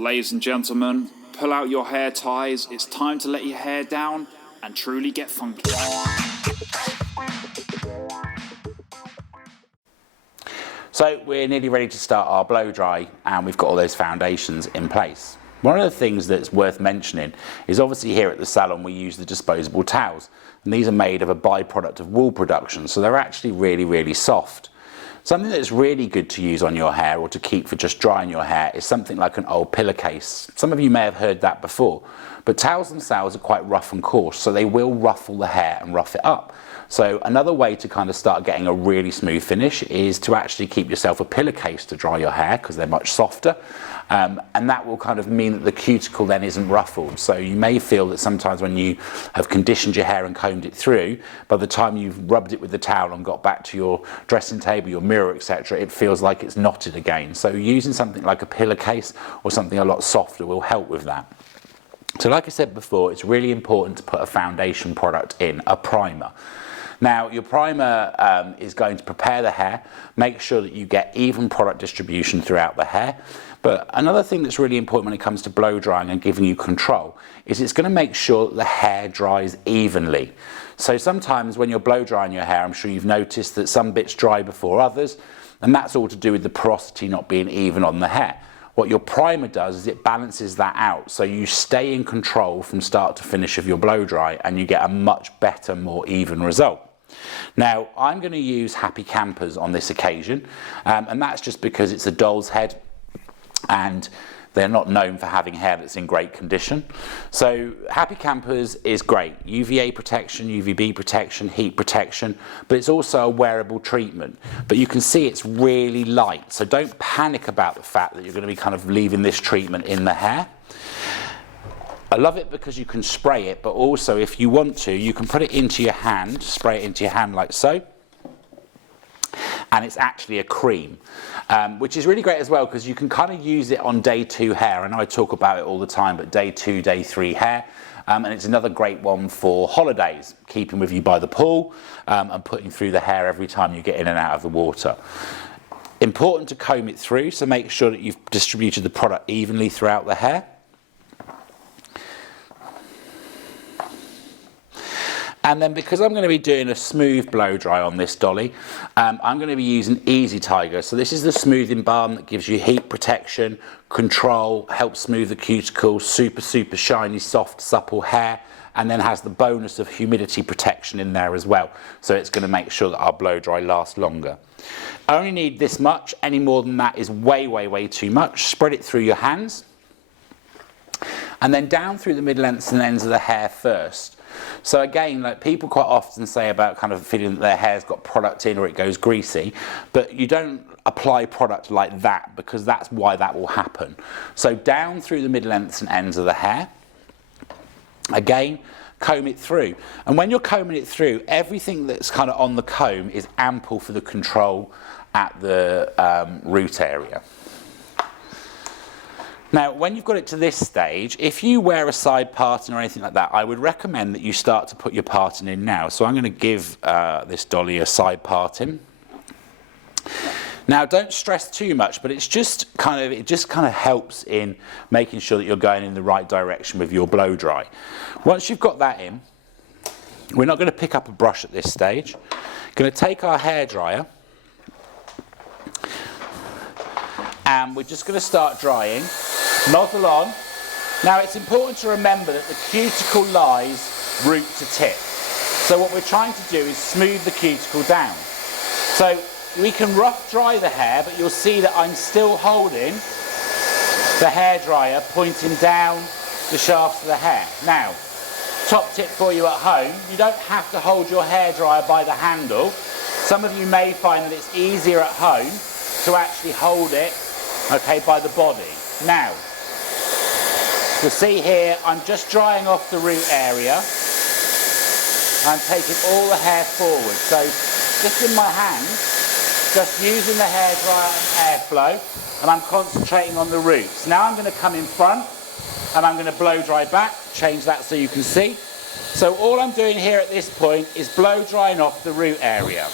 Ladies and gentlemen, pull out your hair ties. It's time to let your hair down and truly get funky. So we're nearly ready to start our blow dry, and we've got all those foundations in place. One of the things that's worth mentioning is obviously here at the salon we use the disposable towels, and these are made of a byproduct of wool production, so they're actually really soft. Something that's really good to use on your hair or to keep for just drying your hair is something like an old pillowcase. Some of you may have heard that before, but towels themselves are quite rough and coarse, so they will ruffle the hair and rough it up. So another way to kind of start getting a really smooth finish is to actually keep yourself a pillowcase to dry your hair, because they're much softer, and that will kind of mean that the cuticle then isn't ruffled. So you may feel that sometimes when you have conditioned your hair and combed it through, by the time you've rubbed it with the towel and got back to your dressing table, your mirror, etc., it feels like it's knotted again. So using something like a pillowcase or something a lot softer will help with that. So like I said before, it's really important to put a foundation product in, a primer. Now your primer is going to prepare the hair, make sure that you get even product distribution throughout the hair. But another thing that's really important when it comes to blow drying and giving you control is it's going to make sure that the hair dries evenly. So sometimes when you're blow drying your hair, I'm sure you've noticed that some bits dry before others, and that's all to do with the porosity not being even on the hair. What your primer does is it balances that out, so you stay in control from start to finish of your blow dry and you get a much better, more even result. Now I'm going to use Happy Campers on this occasion, and that's just because it's a doll's head and they're not known for having hair that's in great condition. So Happy Campers is great. UVA protection, UVB protection, heat protection, but it's also a wearable treatment. But you can see it's really light, so don't panic about the fact that you're going to be kind of leaving this treatment in the hair. I love it because you can spray it, but also if you want to, you can put it into your hand, spray it into your hand like so. And it's actually a cream, which is really great as well because you can kind of use it on day 2 hair. I know I talk about it all the time, but day 2, day 3 hair. And it's another great one for holidays, keeping with you by the pool and putting through the hair every time you get in and out of the water. Important to comb it through, so make sure that you've distributed the product evenly throughout the hair. And then because I'm going to be doing a smooth blow dry on this dolly, I'm going to be using Easy Tiger. So this is the smoothing balm that gives you heat protection, control, helps smooth the cuticle, super shiny, soft, supple hair, and then has the bonus of humidity protection in there as well. So it's going to make sure that our blow dry lasts longer. I only need this much. Any more than that is way too much. Spread it through your hands and then down through the mid-lengths and ends of the hair first. So again, like people quite often say about kind of feeling that their hair's got product in or it goes greasy, but you don't apply product like that because that's why that will happen. So down through the mid-lengths and ends of the hair, again, comb it through. And when you're combing it through, everything that's kind of on the comb is ample for the control at the root area. Now, when you've got it to this stage, if you wear a side parting or anything like that, I would recommend that you start to put your parting in now. So I'm going to give this dolly a side parting. Now, don't stress too much, but it just kind of helps in making sure that you're going in the right direction with your blow dry. Once you've got that in, we're not going to pick up a brush at this stage. Going to take our hairdryer, and we're just going to start drying. Nozzle on. Now it's important to remember that the cuticle lies root to tip. So what we're trying to do is smooth the cuticle down. So we can rough dry the hair, but you'll see that I'm still holding the hairdryer pointing down the shafts of the hair. Now, top tip for you at home, you don't have to hold your hairdryer by the handle. Some of you may find that it's easier at home to actually hold it, okay, by the body. Now, you'll see here, I'm just drying off the root area. I'm taking all the hair forward. So, just in my hands, just using the hairdryer and airflow, and I'm concentrating on the roots. Now I'm going to come in front, and I'm going to blow dry back, change that so you can see. So all I'm doing here at this point is blow drying off the root area.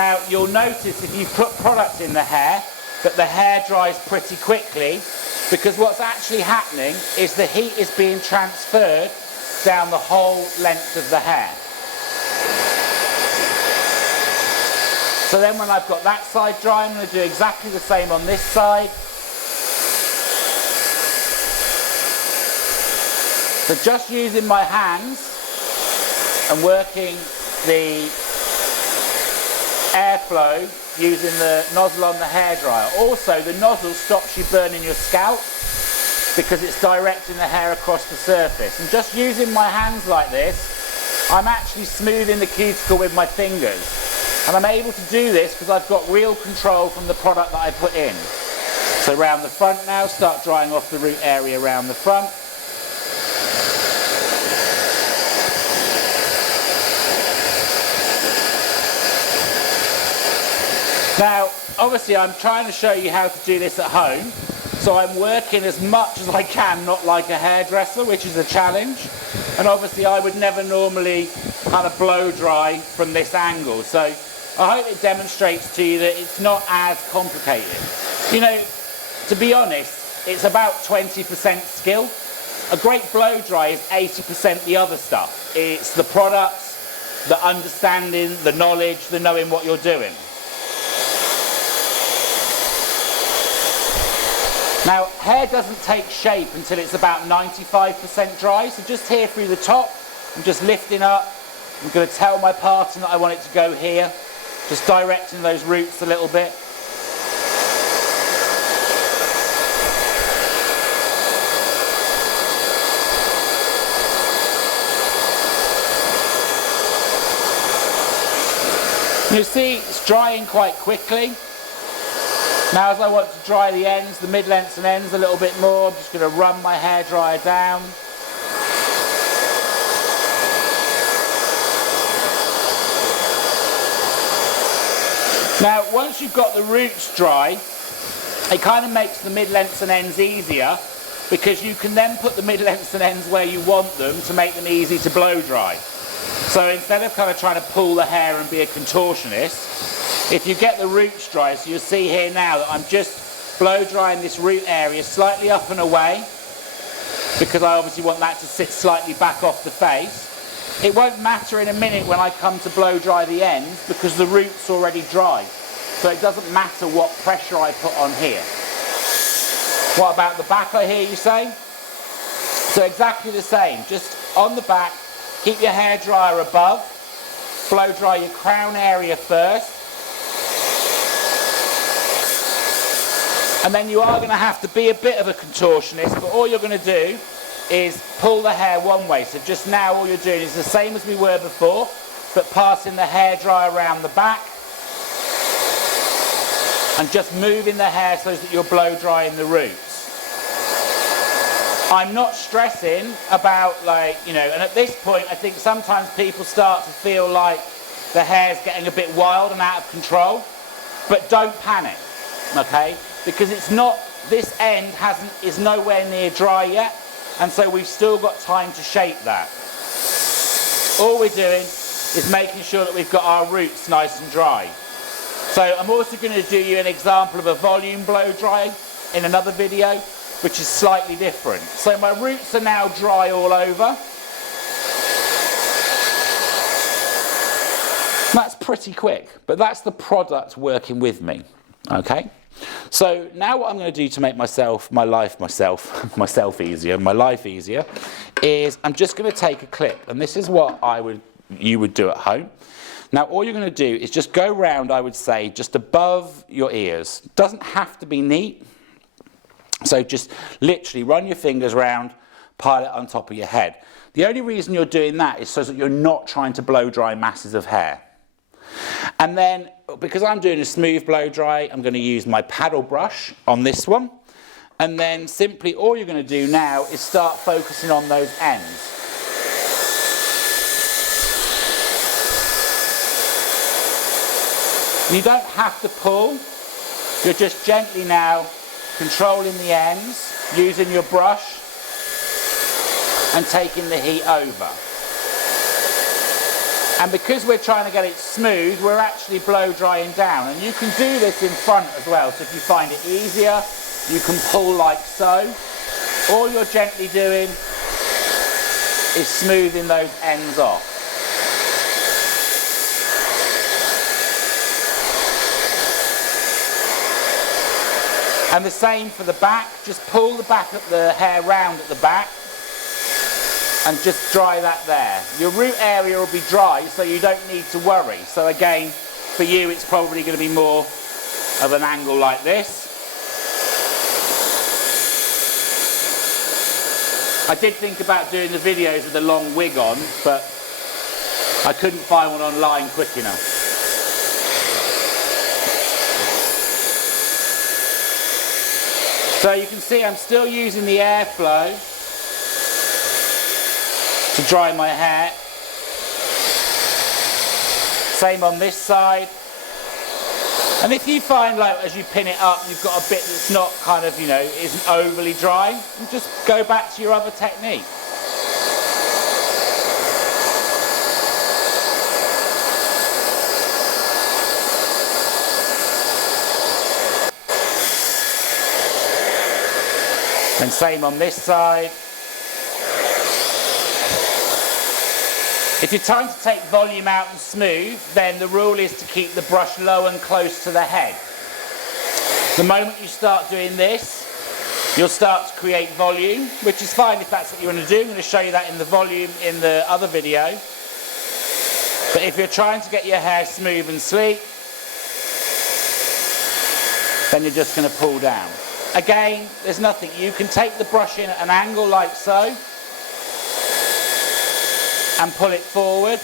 Now you'll notice if you put product in the hair that the hair dries pretty quickly, because what's actually happening is the heat is being transferred down the whole length of the hair. So then when I've got that side dry, I'm going to do exactly the same on this side. So just using my hands and working the airflow using the nozzle on the hairdryer. Also, the nozzle stops you burning your scalp because it's directing the hair across the surface. And just using my hands like this, I'm actually smoothing the cuticle with my fingers. And I'm able to do this because I've got real control from the product that I put in. So around the front now, start drying off the root area around the front. Now, obviously I'm trying to show you how to do this at home, so I'm working as much as I can, not like a hairdresser, which is a challenge. And obviously I would never normally kind of blow dry from this angle, so I hope it demonstrates to you that it's not as complicated. You know, to be honest, it's about 20% skill. A great blow dry is 80% the other stuff. It's the products, the understanding, the knowledge, the knowing what you're doing. Now, hair doesn't take shape until it's about 95% dry, so just here through the top, I'm just lifting up. I'm going to tell my parting that I want it to go here, just directing those roots a little bit. You see, it's drying quite quickly. Now as I want to dry the ends, the mid-lengths and ends a little bit more, I'm just going to run my hairdryer down. Now once you've got the roots dry, it kind of makes the mid-lengths and ends easier, because you can then put the mid-lengths and ends where you want them to make them easy to blow dry. So instead of kind of trying to pull the hair and be a contortionist, if you get the roots dry, so you'll see here now that I'm just blow drying this root area slightly up and away, because I obviously want that to sit slightly back off the face. It won't matter in a minute when I come to blow dry the ends, because the root's already dry. So it doesn't matter what pressure I put on here. What about the back, I hear you say? So exactly the same, just on the back, keep your hairdryer above, blow dry your crown area first. And then you are going to have to be a bit of a contortionist, but all you're going to do is pull the hair one way. So just now all you're doing is the same as we were before, but passing the hairdryer around the back and just moving the hair so that you're blow drying the roots. I'm not stressing about, like, you know, and at this point I think sometimes people start to feel like the hair's getting a bit wild and out of control, but don't panic, okay? Because it's not, this end is nowhere near dry yet, and so we've still got time to shape that. All we're doing is making sure that we've got our roots nice and dry. So I'm also going to do you an example of a volume blow dry in another video, which is slightly different. So my roots are now dry all over. That's pretty quick, but that's the product working with me, okay? So now what I'm going to do to make my life easier, is I'm just going to take a clip, and this is what you would do at home. Now all you're going to do is just go round, I would say, just above your ears. Doesn't have to be neat. So just literally run your fingers round, pile it on top of your head. The only reason you're doing that is so that you're not trying to blow dry masses of hair. And then, because I'm doing a smooth blow dry, I'm going to use my paddle brush on this one. And then simply all you're going to do now is start focusing on those ends. You don't have to pull, you're just gently now controlling the ends, using your brush and taking the heat over. And because we're trying to get it smooth, we're actually blow drying down. And you can do this in front as well. So if you find it easier, you can pull like so. All you're gently doing is smoothing those ends off. And the same for the back. Just pull the back of the hair round at the back and just dry that there. Your root area will be dry, so you don't need to worry. So again, for you, it's probably going to be more of an angle like this. I did think about doing the videos with a long wig on, but I couldn't find one online quick enough. So you can see I'm still using the airflow to dry my hair. Same on this side. And if you find, like, as you pin it up, you've got a bit that's not kind of, you know, isn't overly dry, you just go back to your other technique. And same on this side. If you're trying to take volume out and smooth, then the rule is to keep the brush low and close to the head. The moment you start doing this, you'll start to create volume, which is fine if that's what you want to do. I'm going to show you that in the volume in the other video. But if you're trying to get your hair smooth and sleek, then you're just going to pull down. Again, there's nothing. You can take the brush in at an angle like so and pull it forward.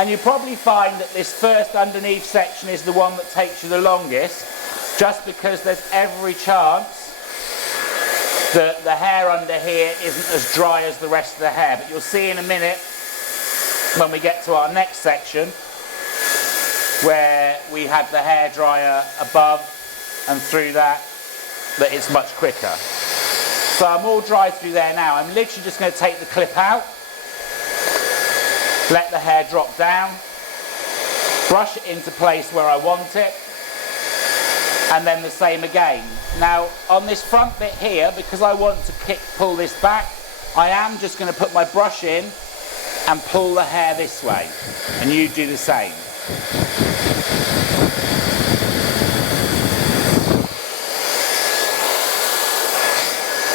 And you probably find that this first underneath section is the one that takes you the longest, just because there's every chance that the hair under here isn't as dry as the rest of the hair. But you'll see in a minute, when we get to our next section, where we had the hairdryer above and through that it's much quicker. So I'm all dry through there now. I'm literally just going to take the clip out, let the hair drop down, brush it into place where I want it, and then the same again. Now on this front bit here, because I want to pull this back, I am just going to put my brush in and pull the hair this way, and you do the same.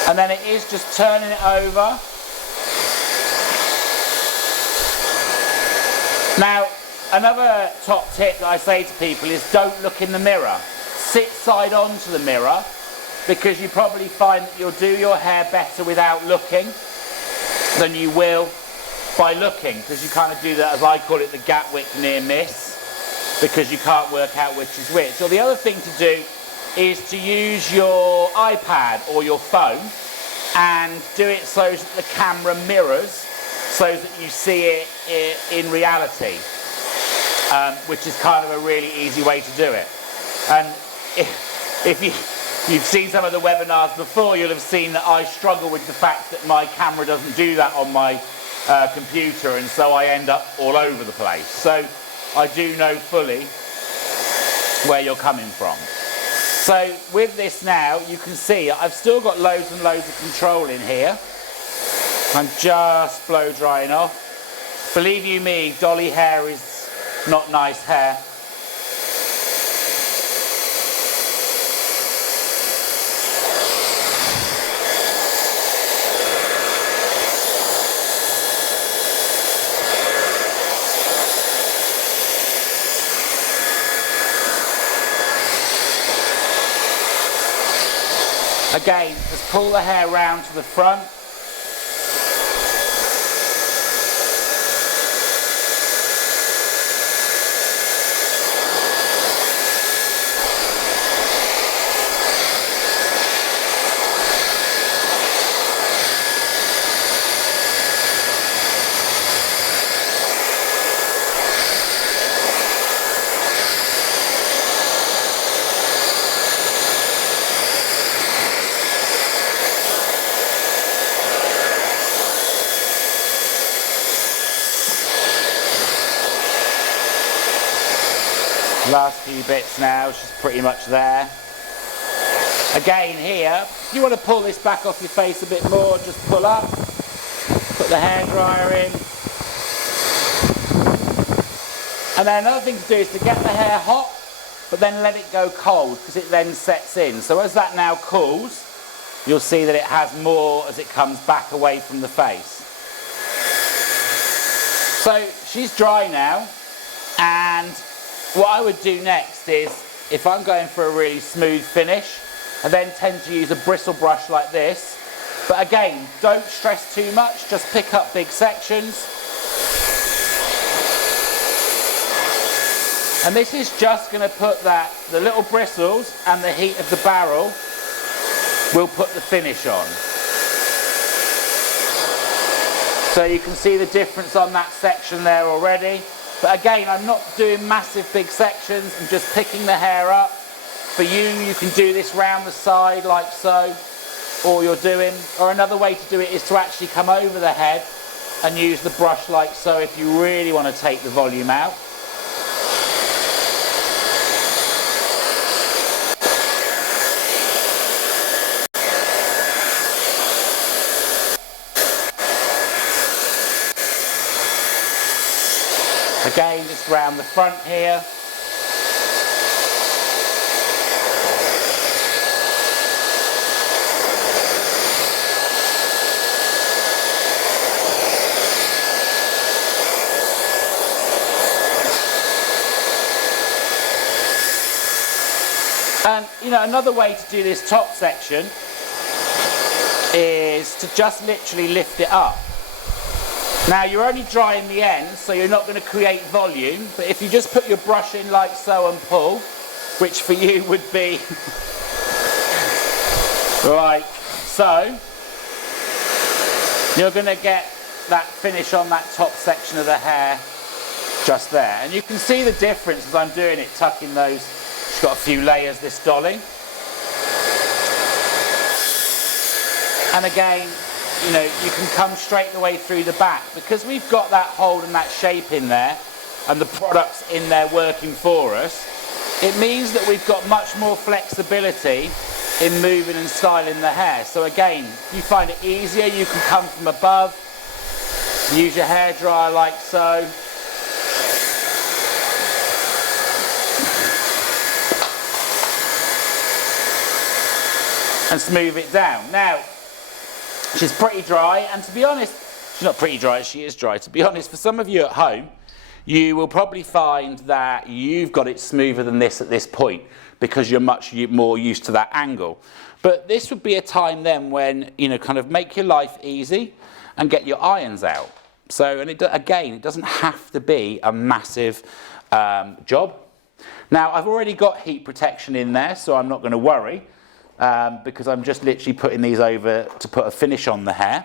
And then it is just turning it over. Now, another top tip that I say to people is don't look in the mirror. Sit side on to the mirror, because you probably find that you'll do your hair better without looking than you will by looking, because you kind of do that, as I call it, the gap width near miss, because you can't work out which is which. Or the other thing to do is to use your iPad or your phone and do it so that the camera mirrors, so that you see it in reality, which is kind of a really easy way to do it. And if you've seen some of the webinars before, you'll have seen that I struggle with the fact that my camera doesn't do that on my computer, and so I end up all over the place. So I do know fully where you're coming from. So with this now, you can see I've still got loads and loads of control in here. I'm just blow drying off. Believe you me, dolly hair is not nice hair. Again, just pull the hair round to the front. Last few bits now, she's pretty much there. Again here, if you want to pull this back off your face a bit more, just pull up, put the hairdryer in. And then another thing to do is to get the hair hot, but then let it go cold, because it then sets in. So as that now cools, you'll see that it has more as it comes back away from the face. So she's dry now, and what I would do next is, if I'm going for a really smooth finish, I then tend to use a bristle brush like this. But again, don't stress too much, just pick up big sections. And this is just going to put the little bristles and the heat of the barrel will put the finish on. So you can see the difference on that section there already. But again, I'm not doing massive big sections, I'm just picking the hair up. For you, you can do this round the side like so, or you're doing, or another way to do it is to actually come over the head and use the brush like so if you really want to take the volume out. Again, just round the front here. And, you know, another way to do this top section is to just literally lift it up. Now you're only drying the ends, so you're not going to create volume, but if you just put your brush in like so and pull, which for you would be like so, you're going to get that finish on that top section of the hair just there. And you can see the difference as I'm doing it, tucking those. She's got a few layers, this dolly. And again, you know, you can come straight the way through the back because we've got that hold and that shape in there and the products in there working for us. It means that we've got much more flexibility in moving and styling the hair. So again, if you find it easier, you can come from above, use your hairdryer like so. And smooth it down. Now, she's pretty dry, and to be honest, she's not pretty dry, she is dry. To be honest, for some of you at home, you will probably find that you've got it smoother than this at this point because you're much more used to that angle. But this would be a time then when, you know, kind of make your life easy and get your irons out. So, and again, it doesn't have to be a massive job. Now, I've already got heat protection in there, so I'm not going to worry. Because I'm just literally putting these over to put a finish on the hair.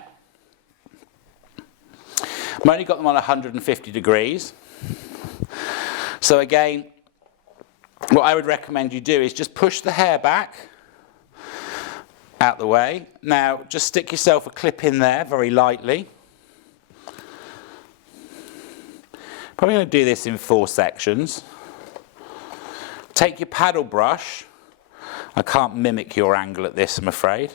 I've only got them on 150 degrees. So again, what I would recommend you do is just push the hair back out the way. Now just stick yourself a clip in there very lightly. Probably going to do this in 4 sections. Take your paddle brush. I can't mimic your angle at this, I'm afraid.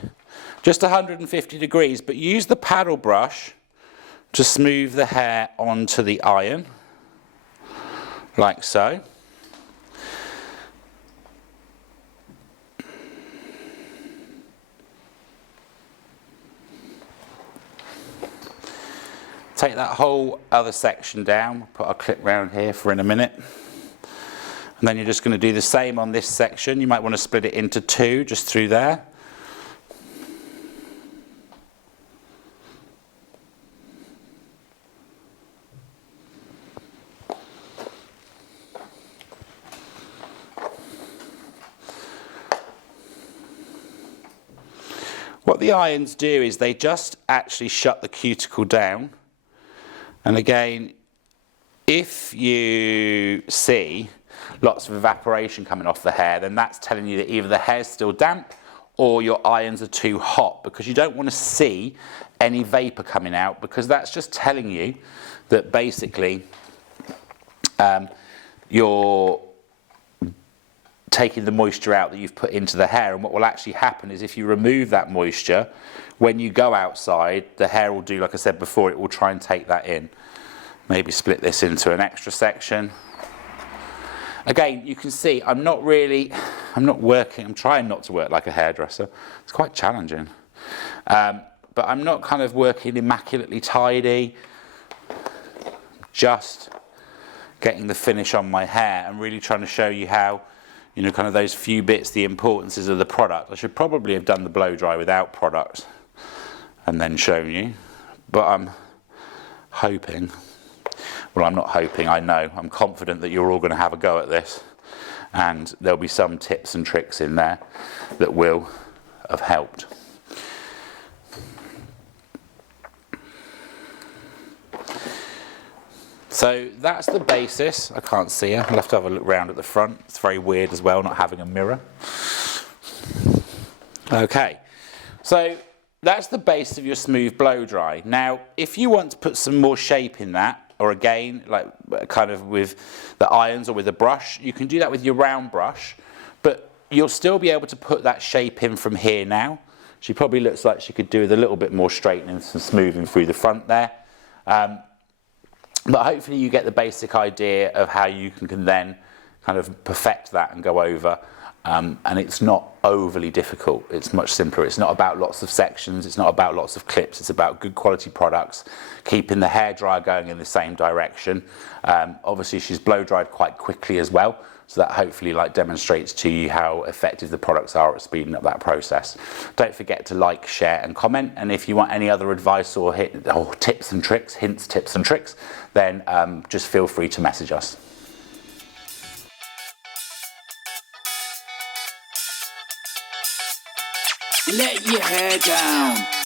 Just 150 degrees, but use the paddle brush to smooth the hair onto the iron, like so. Take that whole other section down, put a clip round here for in a minute. And then you're just going to do the same on this section. You might want to split it into 2 just through there. What the irons do is they just actually shut the cuticle down. And again, if you see lots of evaporation coming off the hair, then that's telling you that either the hair's still damp or your irons are too hot, because you don't want to see any vapor coming out, because that's just telling you that basically your taking the moisture out that you've put into the hair. And what will actually happen is if you remove that moisture, when you go outside, the hair will do, like I said before, it will try and take that in. Maybe split this into an extra section. Again, you can see I'm trying not to work like a hairdresser. It's quite challenging. But I'm not kind of working immaculately tidy, just getting the finish on my hair and really trying to show you how, you know, kind of those few bits, the importances of the product. I should probably have done the blow dry without products and then shown you, but I'm hoping, well, I'm not hoping, I know, I'm confident that you're all going to have a go at this, and there'll be some tips and tricks in there that will have helped. So that's the basis. I can't see her. I'll have to have a look round at the front. It's very weird as well, not having a mirror. Okay, so that's the base of your smooth blow dry. Now, if you want to put some more shape in that, or again, like kind of with the irons or with a brush, you can do that with your round brush, but you'll still be able to put that shape in from here now. She probably looks like she could do with a little bit more straightening, some smoothing through the front there. But hopefully you get the basic idea of how you can then kind of perfect that and go over. And it's not overly difficult. It's much simpler. It's not about lots of sections. It's not about lots of clips. It's about good quality products, keeping the hairdryer going in the same direction. Obviously, she's blow dried quite quickly as well. So that hopefully demonstrates to you how effective the products are at speeding up that process. Don't forget to like, share and comment. And if you want any other advice or tips and tricks, hints, tips and tricks, then just feel free to message us. Let your hair down.